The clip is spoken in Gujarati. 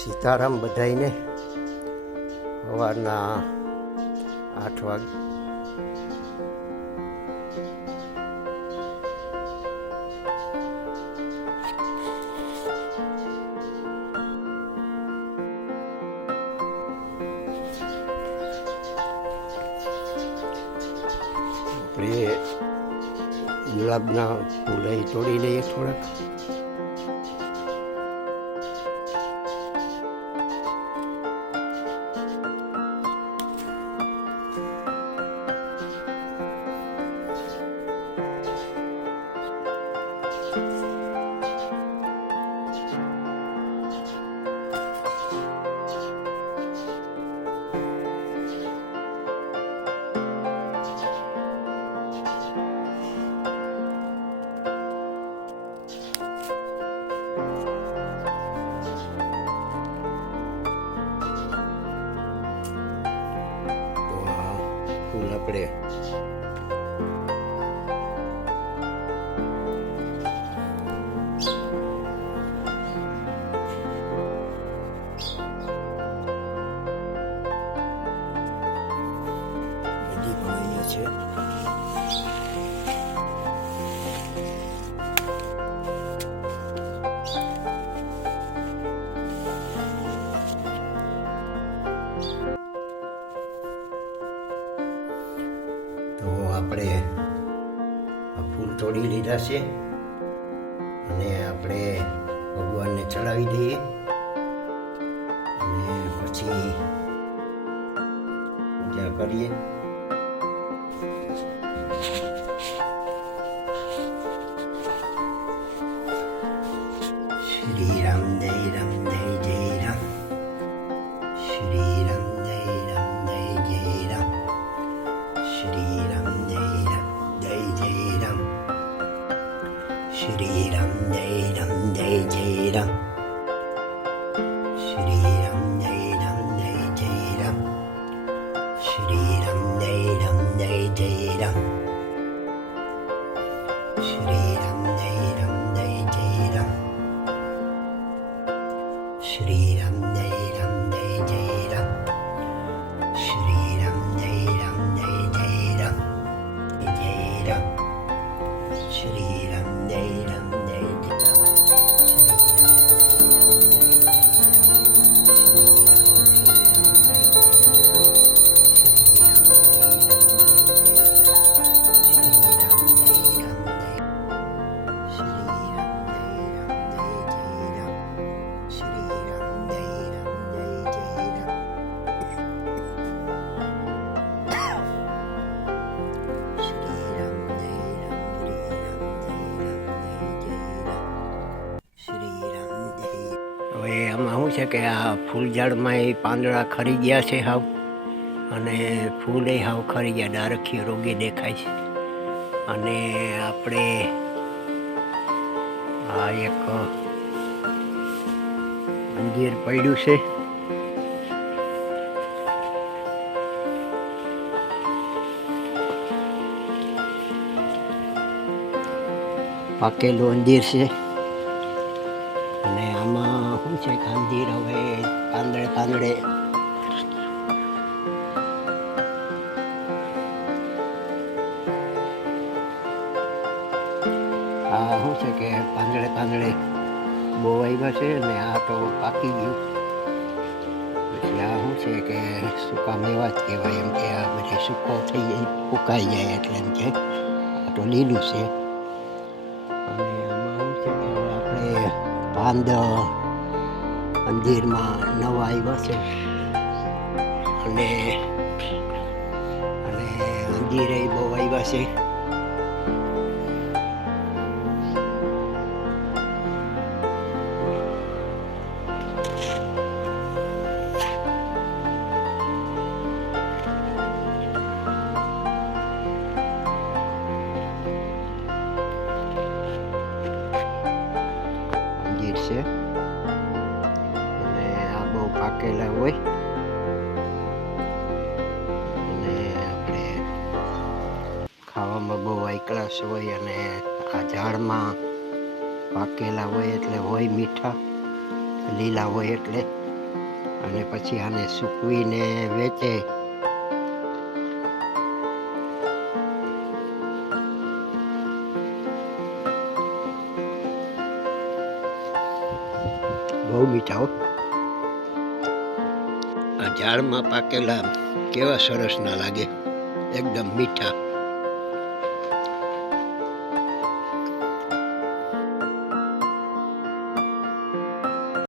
સીતારામ બધાઈને સવારના 8 વાગે આપણે ગુલાબના ફૂલ તોડી લઈએ થોડાક. ફૂલ આપણે બધી પણ અહીંયા છે. તો આપણે આ ફૂલ તોડી લીધા છે અને આપણે ભગવાનને ચડાવી દઈએ અને પછી પૂજા કરીએ. શ્રી રામ જય રામ જય જય રામ. શ્રી રામ જય રામ જય જય રામ. શ્રી રામ જય રામ જય જય રામ. શ્રી રામ જય રામ જય જય રામ. શ્રી રામ જય રામ જય જય રામ. શ્રી રામ જય રામ જય જય રામ. શ્રી રામ જય રામ જય જય રામ. શ્રી રામ જય રામ જય જય રામ. શ્રી રામ જય રામ જય જય રામ. જય રામ. શ્રી રામ જય રામ જય જય રામ. હવે આમાં શું છે કે આ ફૂલ ઝાડમાં એ પાંદડા ખરી ગયા છે હાવ, અને ફૂલ એ હાવ ખરી ગયા, ડારખી રોગી દેખાય છે. અને આપણે આ એક અંજીર પડ્યું છે. પાકેલું અંજીર છે. અને આમાં શું છે કે અંજીર હવે પાંદડે પાંદડે આ શું છે કે પાંદડે પાંદડે બહુ આવ્યા છે અને આ તો પાકી ગયું. પછી આ શું છે કે સૂકા મેવા જ કહેવાય, એમ કે આ બધી સૂકો થઈ જાય, ફૂંકાઈ જાય એટલે એમ કે આ તો લીલું છે. અને આમાં શું છે કે આપણે પાંદ અંજીરમાં નવા આવ્યા છે અને અંજીરે બહુ આવ્યા છે. અંજીર છે અને આ બહુ પાકેલા હોય અને આપણે ખાવામાં બહુ આઈકલાસ હોય અને આ ઝાડમાં પાકેલા હોય એટલે હોય મીઠા. લીલા હોય એટલે. અને પછી આને સૂકવીને વેચે. બહુ મીઠા હો. આ ઝાડમાં પાકેલા કેવા સરસ ના લાગે, એકદમ મીઠા.